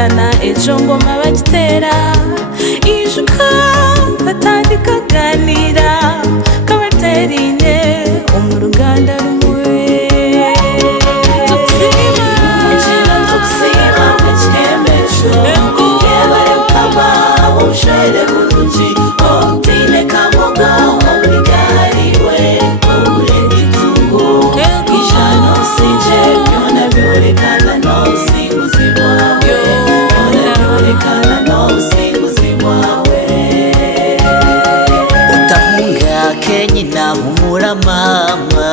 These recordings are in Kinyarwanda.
baratana ejo ngoma bagitera ijuka batandika ganira kabaterine umuruganda rumwe tuksima mechemesho yebare kama Obushwere Burungi otine kamoga obligariwe uburengi tungu ijano sinje byona byorekana no singuzibwawe byona byorekana no singuzibwawe utamunga kenyina humura mama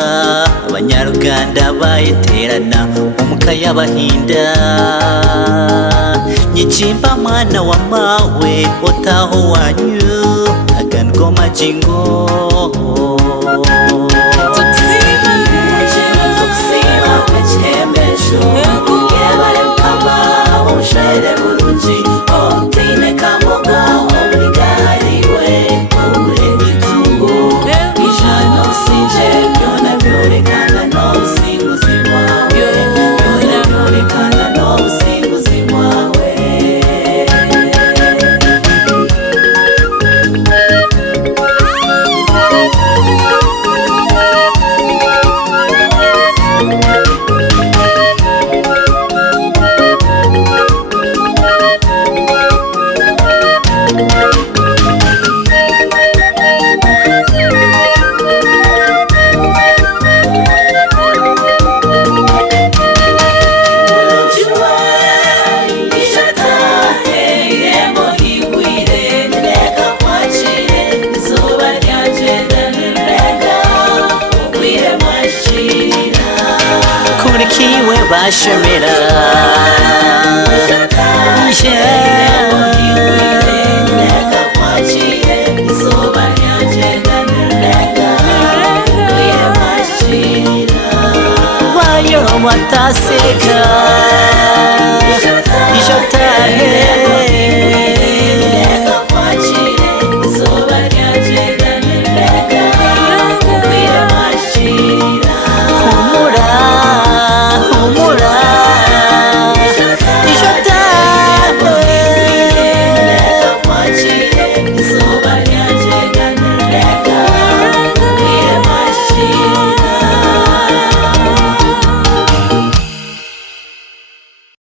abanyaruganda bayiterana umukaya bahinda Nyichimba mwana wa mawe otaho wanyu agango majingo tuksima mechemesho yebare kama Obushwere Burungi otine kamoga obligariwe uburengi tungu ijano sinje byona byorekana no singuzibwawe byona byorekana no singuzibwawe Kiwe bashemera wayo wataseka ishatahe